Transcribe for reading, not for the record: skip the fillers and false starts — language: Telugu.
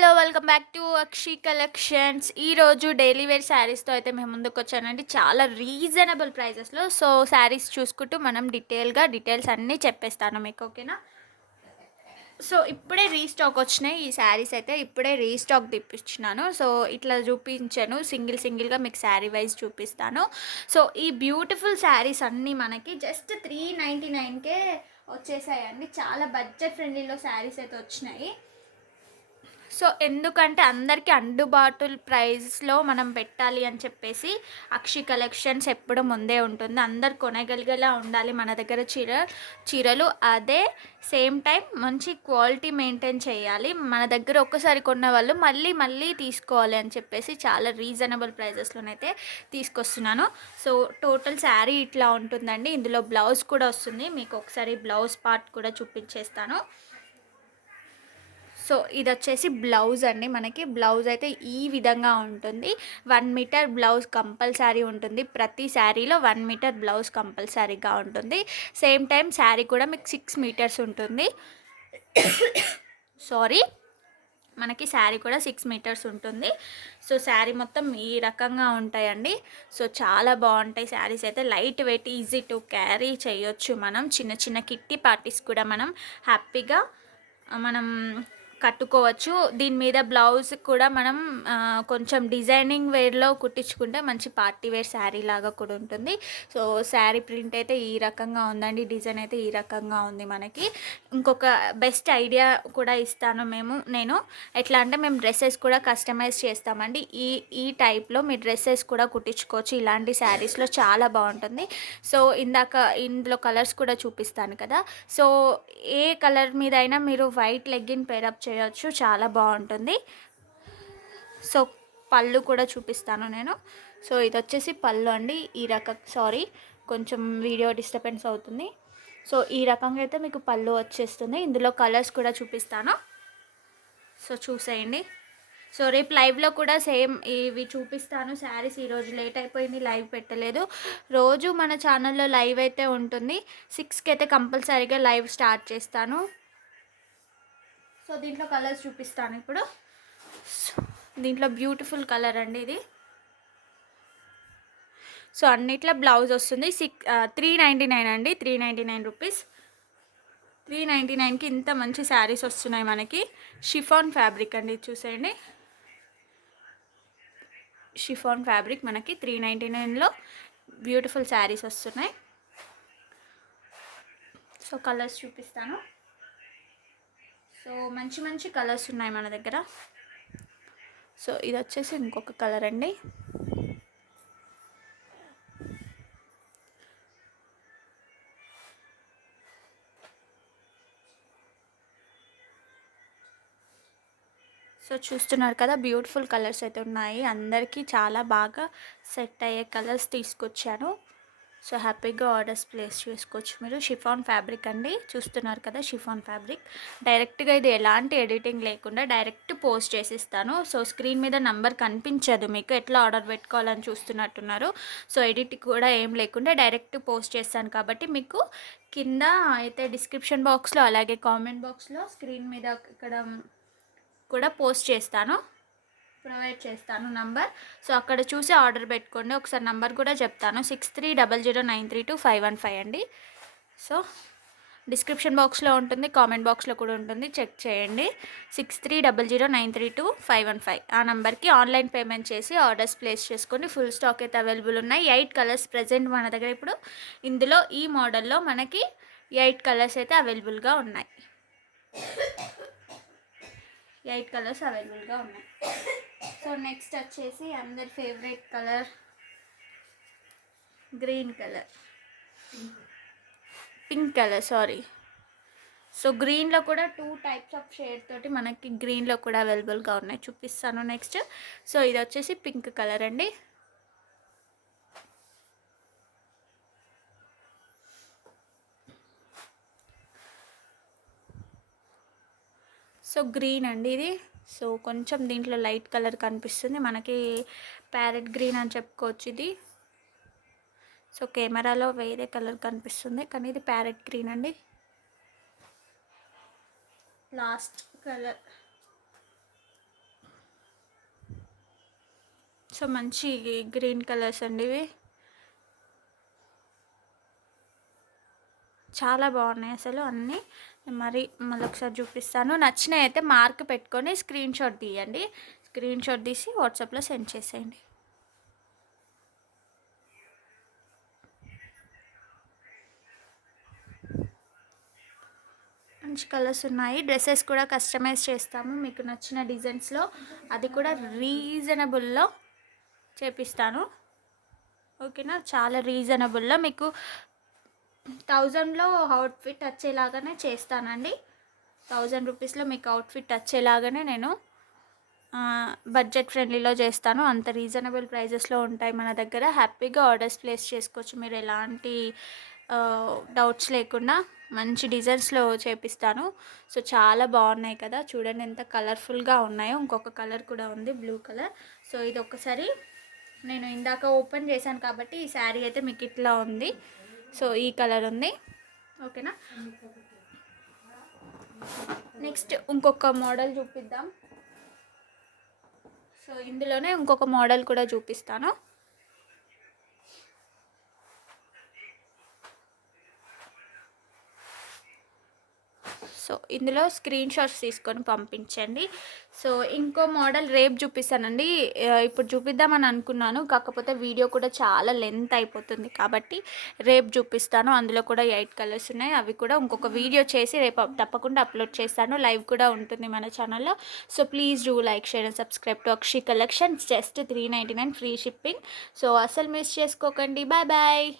Hello welcome back to Akshi collections. ఈరోజు డైలీ వేర్ శారీస్తో అయితే మేము ముందుకు వచ్చానండి, చాలా రీజనబుల్ ప్రైజెస్లో. సో శారీస్ చూసుకుంటూ మనం డీటెయిల్స్ అన్నీ చెప్పేస్తాను మీకు, ఓకేనా? సో ఇప్పుడే రీస్టాక్ వచ్చినాయి ఈ శారీస్ అయితే, ఇప్పుడే రీస్టాక్ తెప్పించినాను. సో ఇట్లా చూపించాను, సింగిల్గా మీకు శారీ వైజ్ చూపిస్తాను. సో ఈ బ్యూటిఫుల్ శారీస్ అన్నీ మనకి జస్ట్ 399కే వచ్చేసాయండి. చాలా బడ్జెట్ ఫ్రెండ్లీలో శారీస్ అయితే వచ్చినాయి. సో ఎందుకంటే అందరికీ అందుబాటుల ప్రైస్లో మనం పెట్టాలి అని చెప్పేసి అక్షి కలెక్షన్స్ ఎప్పుడు ముందే ఉంటుంది. అందరు కొనగలిగేలా ఉండాలి మన దగ్గర చీరలు. అదే సేమ్ టైం మంచి క్వాలిటీ మెయింటైన్ చేయాలి. మన దగ్గర ఒక్కసారి కొన్న వాళ్ళు మళ్ళీ తీసుకోవాలి అని చెప్పేసి చాలా రీజనబుల్ ప్రైజెస్లోనైతే తీసుకొస్తున్నాను. సో టోటల్ శారీ ఇట్లా ఉంటుందండి. ఇందులో బ్లౌజ్ కూడా వస్తుంది. మీకు ఒకసారి బ్లౌజ్ పార్ట్ కూడా చూపించేస్తాను. సో ఇది వచ్చేసి బ్లౌజ్ అండి. మనకి బ్లౌజ్ అయితే ఈ విధంగా ఉంటుంది. 1 మీటర్ బ్లౌజ్ కంపల్సరీ ఉంటుంది. ప్రతి శారీలో 1 మీటర్ బ్లౌజ్ కంపల్సరీగా ఉంటుంది. సేమ్ టైం శారీ కూడా మీకు 6 మీటర్స్ ఉంటుంది. సారీ, మనకి శారీ కూడా 6 మీటర్స్ ఉంటుంది. సో శారీ మొత్తం ఈ రకంగా ఉంటాయండి. సో చాలా బాగుంటాయి శారీస్ అయితే. Light weight, easy to carry చేయొచ్చు. మనం చిన్న కిట్టి పార్టీస్ కూడా మనం హ్యాపీగా మనం కట్టుకోవచ్చు. దీని మీద బ్లౌజ్ కూడా మనం కొంచెం డిజైనింగ్ వేర్లో కుట్టించుకుంటే మంచి పార్టీ వేర్ శారీ లాగా కూడా ఉంటుంది. సో శారీ ప్రింట్ అయితే ఈ రకంగా ఉందండి, డిజైన్ అయితే ఈ రకంగా ఉంది. మనకి ఇంకొక బెస్ట్ ఐడియా కూడా ఇస్తాను నేను ఎట్లా అంటే, మేము డ్రెస్సెస్ కూడా కస్టమైజ్ చేస్తామండి. ఈ టైప్లో మీ డ్రెస్సెస్ కూడా కుట్టించుకోవచ్చు. ఇలాంటి శారీస్లో చాలా బాగుంటుంది. సో ఇందులో కలర్స్ కూడా చూపిస్తాను కదా. సో ఏ కలర్ మీద అయినా మీరు వైట్ లెగ్గిన్ పేరప్ చేయొచ్చు, చాలా బాగుంటుంది. సో పళ్ళు కూడా చూపిస్తాను నేను. సో ఇది వచ్చేసి పళ్ళు అండి. సారీ, కొంచెం వీడియో డిస్టర్బెన్స్ అవుతుంది. సో ఈ రకంగా అయితే మీకు పళ్ళు వచ్చేస్తుంది. ఇందులో కలర్స్ కూడా చూపిస్తాను. సో చూసేయండి. సో రేపు లైవ్లో కూడా సేమ్ ఇవి చూపిస్తాను శారీస్. ఈరోజు లేట్ అయిపోయింది, లైవ్ పెట్టలేదు. రోజు మన ఛానల్లో లైవ్ అయితే ఉంటుంది. 6కి అయితే కంపల్సరీగా లైవ్ స్టార్ట్ చేస్తాను. సో దీంట్లో కలర్స్ చూపిస్తాను ఇప్పుడు. దీంట్లో బ్యూటిఫుల్ కలర్ అండి ఇది. సో అన్నిట్లో బ్లౌజ్ వస్తుంది. 399 అండి, 399 రూపీస్. 399కి ఇంత మంచి శారీస్ వస్తున్నాయి మనకి. షిఫాన్ ఫ్యాబ్రిక్ అండి, చూసేయండి. షిఫాన్ ఫ్యాబ్రిక్ మనకి 399లో బ్యూటిఫుల్ శారీస్ వస్తున్నాయి. సో కలర్స్ చూపిస్తాను. సో మంచి కలర్స్ ఉన్నాయి మన దగ్గర. సో ఇది వచ్చేసి ఇంకొక కలర్ అండి. సో చూస్తున్నారు కదా, బ్యూటిఫుల్ కలర్స్ అయితే ఉన్నాయి. అందరికీ చాలా బాగా సెట్ అయ్యే కలర్స్ తీసుకొచ్చాను. సో హ్యాపీగా ఆర్డర్స్ ప్లేస్ చేసుకోవచ్చు మీరు. షిఫాన్ ఫ్యాబ్రిక్ అండి, చూస్తున్నారు కదా, షిఫాన్ ఫ్యాబ్రిక్. డైరెక్ట్గా ఇది ఎలాంటి ఎడిటింగ్ లేకుండా డైరెక్ట్ పోస్ట్ చేసిస్తాను. సో స్క్రీన్ మీద నంబర్ కనిపించదు మీకు, ఎట్లా ఆర్డర్ పెట్టుకోవాలని చూస్తున్నట్టున్నారు. సో ఎడిట్ కూడా ఏం లేకుండా డైరెక్ట్ పోస్ట్ చేస్తాను కాబట్టి మీకు కింద అయితే డిస్క్రిప్షన్ బాక్స్లో, అలాగే కామెంట్ బాక్స్లో, స్క్రీన్ మీద ఇక్కడ కూడా పోస్ట్ చేస్తాను, ప్రొవైడ్ చేస్తాను నంబర్. సో అక్కడ చూసి ఆర్డర్ పెట్టుకోండి. ఒకసారి నంబర్ కూడా చెప్తాను, 6300932515 అండి. సో డిస్క్రిప్షన్ బాక్స్లో ఉంటుంది, కామెంట్ బాక్స్లో కూడా ఉంటుంది, చెక్ చేయండి. 6300932515 ఆ నెంబర్కి ఆన్లైన్ పేమెంట్ చేసి ఆర్డర్స్ ప్లేస్ చేసుకోండి. ఫుల్ స్టాక్ అయితే అవైలబుల్ ఉన్నాయి. 8 కలర్స్ ప్రజెంట్ మన దగ్గర ఇప్పుడు. ఇందులో ఈ మోడల్లో మనకి 8 కలర్స్ అయితే అవైలబుల్గా ఉన్నాయి. 8 కలర్స్ అవైలబుల్గా ఉన్నాయి. సో నెక్స్ట్ వచ్చేసి అందరి favourite colour green colour, pink colour, sorry. So గ్రీన్లో కూడా 2 టైప్స్ ఆఫ్ షేడ్ తోటి మనకి గ్రీన్లో కూడా అవైలబుల్గా ఉన్నాయి, చూపిస్తాను నెక్స్ట్. సో ఇది వచ్చేసి పింక్ కలర్ అండి. సో గ్రీన్ అండి ఇది. సో కొంచెం దీంట్లో లైట్ కలర్ కనిపిస్తుంది మనకి, ప్యారెట్ గ్రీన్ అని చెప్పుకోవచ్చు ఇది. సో కెమెరాలో వేరే కలర్ కనిపిస్తుంది కానీ ఇది ప్యారెట్ గ్రీన్ అండి. లాస్ట్ కలర్ సో మంచి గ్రీన్ కలర్స్ అండి ఇవి, చాలా బాగున్నాయి అసలు అన్నీ. మరి మళ్ళీ ఒకసారి చూపిస్తాను. నచ్చినవి అయితే మార్క్ పెట్టుకొని స్క్రీన్ షాట్ తీయండి, స్క్రీన్ షాట్ తీసి వాట్సాప్లో సెండ్ చేసేయండి. మంచి కలర్స్ ఉన్నాయి. డ్రెస్సెస్ కూడా కస్టమైజ్ చేస్తాము మీకు నచ్చిన డిజైన్స్లో, అది కూడా రీజనబుల్లో చేపిస్తాను. ఓకేనా, చాలా రీజనబుల్లో మీకు 1000లో అవుట్ఫిట్ వచ్చేలాగానే చేస్తానండి. 1000 రూపీస్లో మీకు అవుట్ఫిట్ వచ్చేలాగానే నేను బడ్జెట్ ఫ్రెండ్లీలో చేస్తాను. అంత రీజనబుల్ ప్రైజెస్లో ఉంటాయి మన దగ్గర. హ్యాపీగా ఆర్డర్స్ ప్లేస్ చేసుకోవచ్చు మీరు, ఎలాంటి డౌట్స్ లేకుండా మంచి డిజైన్స్లో చేపిస్తాను. సో చాలా బాగున్నాయి కదా, చూడండి ఎంత కలర్ఫుల్గా ఉన్నాయో. ఇంకొక కలర్ కూడా ఉంది, బ్లూ కలర్. సో ఇది ఒకసారి నేను ఇందాక ఓపెన్ చేశాను కాబట్టి ఈ శారీ అయితే మీకు ఇట్లా ఉంది. సో ఈ కలర్ ఉంది. ఓకేనా, నెక్స్ట్ ఇంకొక మోడల్ చూపిద్దాం. సో ఇందులోనే ఇంకొక మోడల్ కూడా చూపిస్తాను. సో ఇందులో స్క్రీన్ షాట్స్ తీసుకొని పంపించండి. సో ఇంకో మోడల్ రేపు చూపిస్తానండి. ఇప్పుడు చూపిద్దామని అనుకున్నాను, కాకపోతే వీడియో కూడా చాలా లెంత్ అయిపోతుంది కాబట్టి రేపు చూపిస్తాను. అందులో కూడా 8 కలర్స్ ఉన్నాయి, అవి కూడా ఇంకొక వీడియో చేసి రేపు తప్పకుండా అప్లోడ్ చేస్తాను. లైవ్ కూడా ఉంటుంది మన ఛానల్లో. So please do like, share and subscribe to Akshi collections. Just 399 free shipping. So అసలు మిస్ చేసుకోకండి. Bye bye.